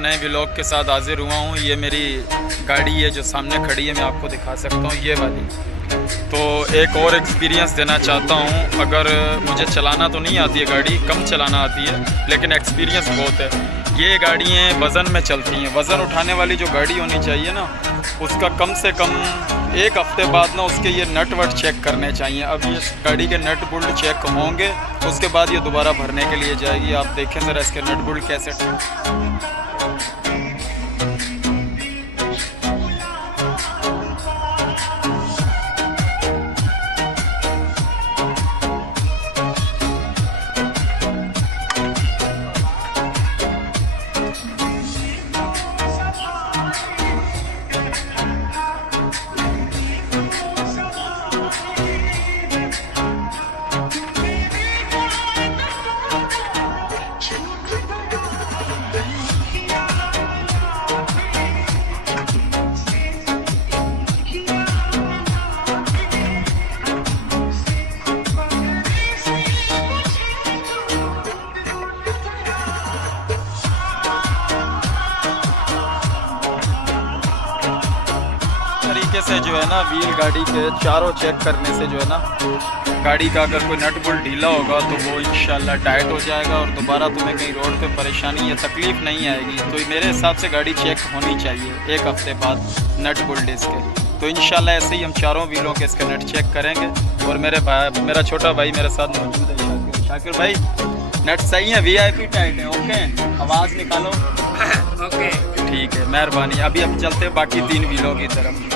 नए व्लॉग के साथ हाजिर हुआ हूँ। ये मेरी गाड़ी है जो सामने खड़ी है, मैं आपको दिखा सकता हूँ, ये वाली। तो एक और एक्सपीरियंस देना चाहता हूँ। अगर मुझे चलाना तो नहीं आती है गाड़ी, कम चलाना आती है, लेकिन एक्सपीरियंस बहुत है। ये गाड़ियाँ वज़न में चलती हैं। वज़न उठाने वाली जो गाड़ी होनी चाहिए ना, उसका कम से कम एक हफ्ते बाद ना उसके ये नट वट चेक करने चाहिए। अब ये गाड़ी के नट बोल्ट चेक होंगे, उसके बाद ये दोबारा भरने के लिए जाएगी। आप देखें ज़रा इसके नट बोल्ट कैसे। तरीके से जो है ना, व्हील गाड़ी के चारों चेक करने से जो है ना, गाड़ी का अगर कोई नट बोल्ट ढीला होगा तो वो इंशाल्लाह टाइट हो जाएगा और दोबारा तुम्हें कहीं रोड पे परेशानी या तकलीफ़ नहीं आएगी। तो मेरे हिसाब से गाड़ी चेक होनी चाहिए एक हफ्ते बाद नट बोल्ट इसके। तो इंशाल्लाह ऐसे ही हम चारों व्हीलों के इसके नट चेक करेंगे। और मेरा छोटा भाई मेरे साथ मौजूद है, शाकिर भाई। नट सही है, VIP टाइट है, ओके? आवाज़ निकालो। ओके ठीक है, मेहरबानी। अभी हम चलते हैं बाकी 3 व्हीलों की तरफ।